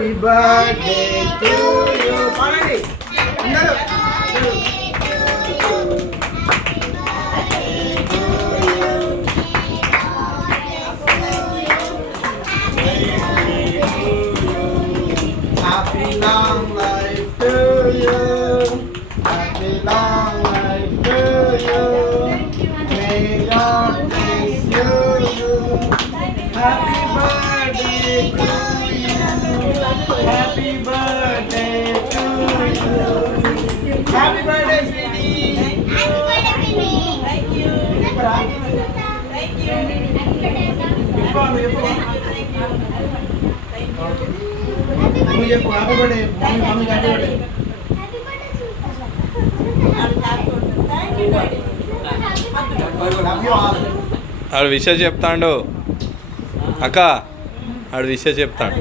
happy birthday to you పాడండి అందరూ happy long life to you happy long life to you may God bless you happy birthday to happy birthday to you happy birthday sweetie నువ్వు చెప్పు happy birthday mummy happy birthday ఆడు విషయం చెప్తాడు అక్క ఆడు విషయం చెప్తాడు